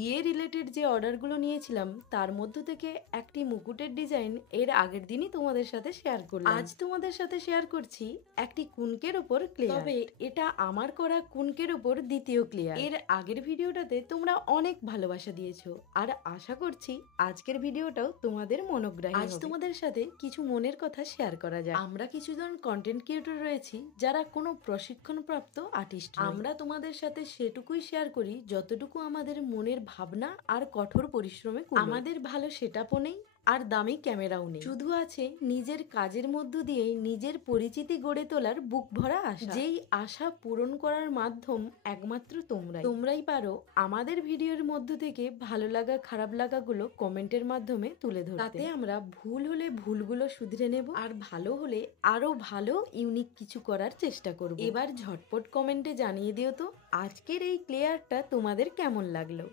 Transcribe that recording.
বিয়ে রিলেটেড যে অর্ডারগুলো নিয়েছিলাম তার মধ্য থেকে একটি মুকুটের ডিজাইন এর আগের দিনই তোমাদের সাথে শেয়ার করলাম। আজ তোমাদের সাথে শেয়ার করছি একটি কুনকের উপর ক্লিয়ার। তবে এটা আমার করা কুনকের উপর দ্বিতীয় ক্লিয়ার। এর আগের ভিডিওটাতে তোমরা অনেক ভালোবাসা দিয়েছো আর আশা করছি আজকের ভিডিওটাও তোমাদের মনোগ্রাহী হবে। আজ তোমাদের সাথে কিছু মনের কথা শেয়ার করা যায়। আমরা কিছুজন কন্টেন্ট ক্রিয়েটর রয়েছি যারা কোনো প্রশিক্ষণপ্রাপ্ত আর্টিস্ট। আমরা তোমাদের সাথে সেটুকুই শেয়ার করি যতটুকু আমাদের মনের ভাবনা আর কঠোর পরিশ্রমে আমাদের ভালো সেটআপও নেই আর দামি ক্যামেরাও নেই, শুধু আছে নিজের কাজের মধ্য দিয়ে নিজের পরিচিতি গড়ে তোলার বুক ভরা আশা। যেই আশা পূরণ করার মাধ্যম একমাত্র তোমরাই পারো আমাদের ভিডিওর মধ্য থেকে ভালো লাগা খারাপ লাগাগুলো কমেন্টের মাধ্যমে তুলে ধরতে। তাতে আমরা ভুল হলে ভুলগুলো শুধরে নেব আর ভালো হলে আরো ভালো ইউনিক কিছু করার চেষ্টা করব। এবার ঝটপট কমেন্টে জানিয়ে দিও তো আজকের এই ক্লিয়ারটা তোমাদের কেমন লাগলো।